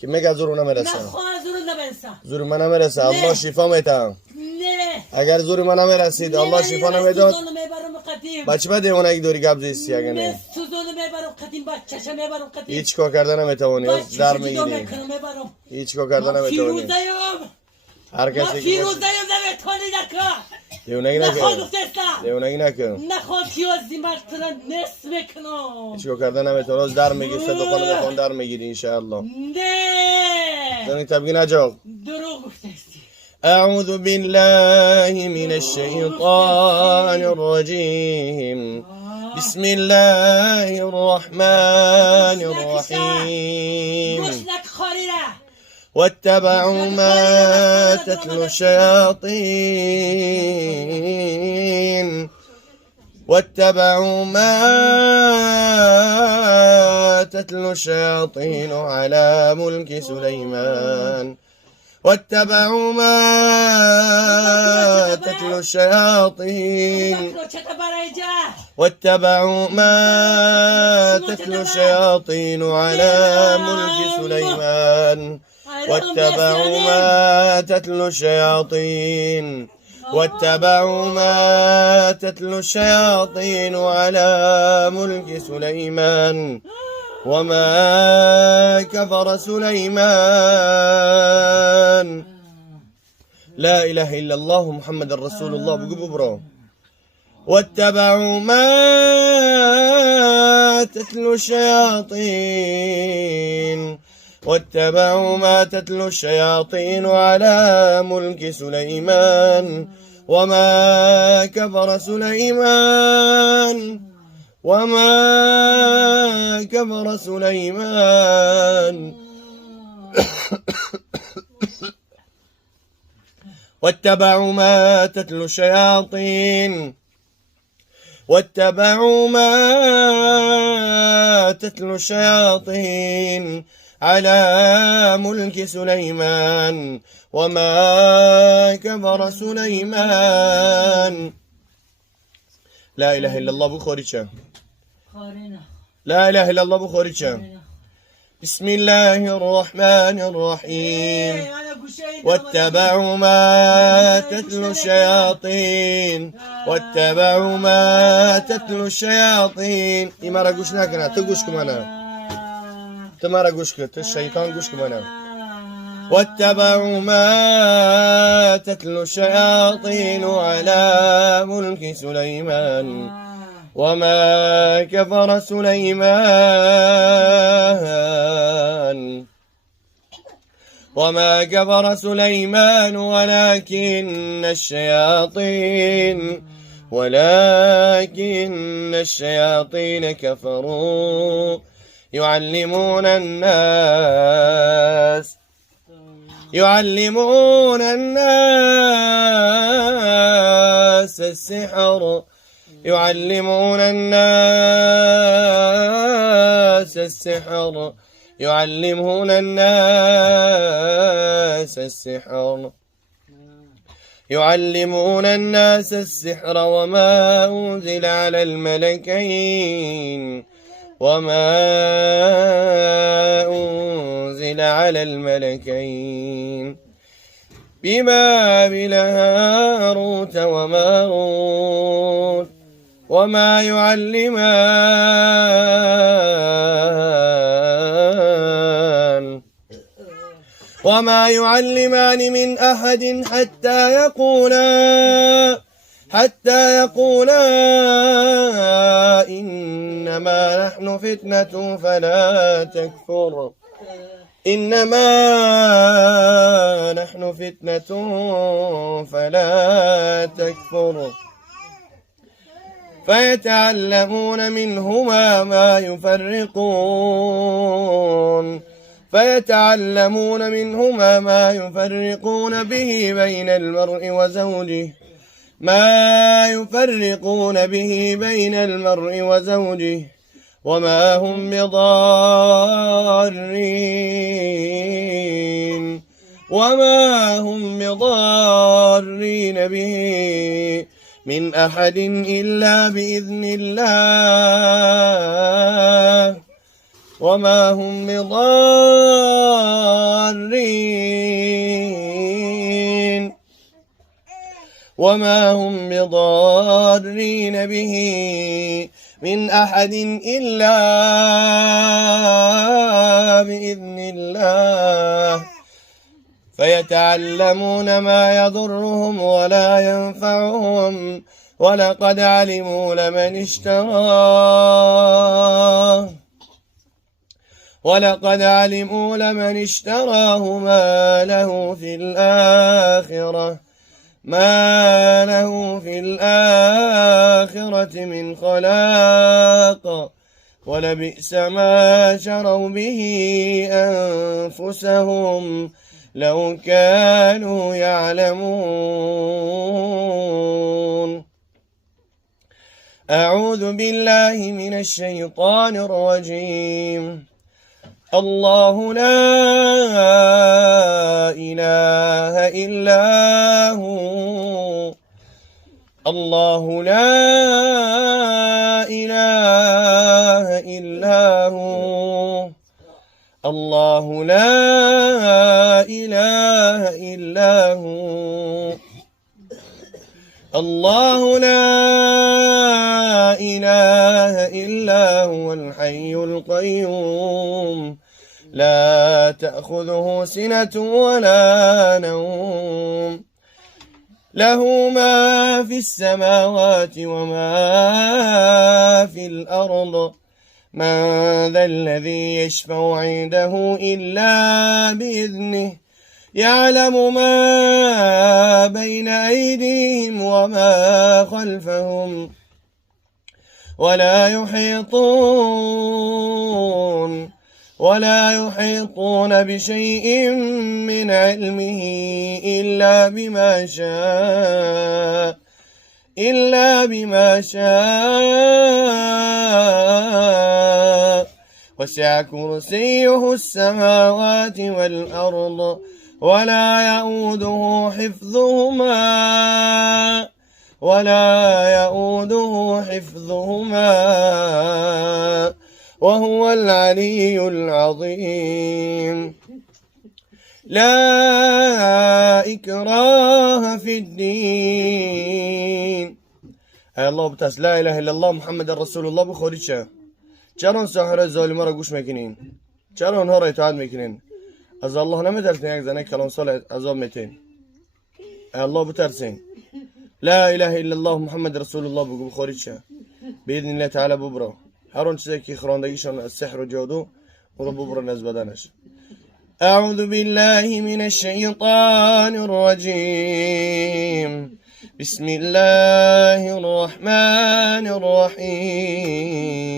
Kime gel zoruna merese? نخواه زور نبنسا Zulmana merese. Allah şifa mı ete? نه Eğer zulmana meresiydi Allah şifa mı ede? سوزون میبرم قدیم Başıma de ona gidiyor gabze istiyagene. نه سوزون میبرم قدیم با چشم میبرم قدیم Hiç kokardana mı ete onu? با Dar چشم mı جدا gideyim? میکنم میبرم Hiç kokardana mı ما ete onu? فیروزهیم ما Herkes فیروزهیم نمیتونی نکن Devune yine نخواه kı. گفتستم Devune yine kı. نخواه پیازی مرتنا نصف میکنم Hiç kokardana mı ete onu? Dar mı gitse dokonu dokon dar mı gidi inşallah. نه Senin tabi ne çok? دروغ گفتستی أعوذ بالله من الشيطان الرجيم بسم الله الرحمن الرحيم گوشنک خاری را واتبعوا ما تتلو الشياطين واتبعوا ما تتلو الشياطين على ملك سليمان واتبعوا ما تتلو الشياطين چطه برای جا واتبعوا ما تتلو الشياطين على ملك سليمان واتبعوا ما تتلو الشياطين واتبعوا ما تتلو الشياطين على ملك سليمان وما كفر سليمان لا إله إلا الله محمد رسول الله بقبو برو واتبعوا ما تتلو الشياطين واتبعوا ما تتلو الشياطين على ملك سليمان وما كفر سليمان وما كفر سليمان واتبعوا ما تتلو الشياطين واتبعوا ما تتلو الشياطين على ملك سليمان وما كفر سليمان لا إله إلا الله بخوريشا لا إله إلا الله بخوريشا بسم الله الرحمن الرحيم واتبعوا ما تتلو الشياطين واتبعوا ما تتلو الشياطين إما رقوش ناكنا تقوشكم أنا تما رقوشك الشيطان قوشكم أنا واتبعوا ما تتلو الشياطين على ملك سليمان وما كفر سليمان ولكن الشياطين كفروا يعلمون الناس السحر يعلمون الناس السحر وما أنزل على الملكين ببابل هاروت وماروت وما يعلمان من أحد حتى يقولا إنما نحن فتنة فلا تكفر فيتعلمون منهما ما يفرقون به بين المرء وزوجه وما هم بضارين به من أحد إلا بإذن الله وما هم بضارين به من أحد إلا بإذن الله فيتعلمون ما يضرهم ولا ينفعهم ولقد علموا لمن اشتراه ما له في الآخرة من خلاق ولبئس ما شروا به أنفسهم لو كانوا يعلمون. أعوذ بالله من الشيطان الرجيم. الله لا إله إلا هو الله لا إله إلا هو الله لا إله إلا هو الله لا إله إلا هو الحي القيوم لا تأخذه سنة ولا نوم له ما في السماوات وما في الأرض من ذا الذي يشفع عنده إلا بإذنه يعلم ما بين أيديهم وما خلفهم ولا يحيطون بشيء من علمه إلا بما شاء وسع كرسيه السماوات والأرض ولا يؤوده حفظهما وهو العلي العظيم. لا إكراه في الدين. الله بتاس لا إله إلا الله محمد رسول الله بخوری چه؟ چرا ساحر ظالما را گوش میکنین؟ چرا آنها را اطاعت میکنین؟ از الله نمیترسین یک زنه کلان سال عذاب میتین؟ الله بترسین. لا إله إلا الله محمد رسول الله بگو بخوری چه؟ بإذن الله تعالی ببرو. هر اون چیزی که خواندگیشان از سحر و جادو اون رو ببرن از بدنش. أعوذ بالله من الشيطان الرجيم. بسم الله الرحمن الرحيم.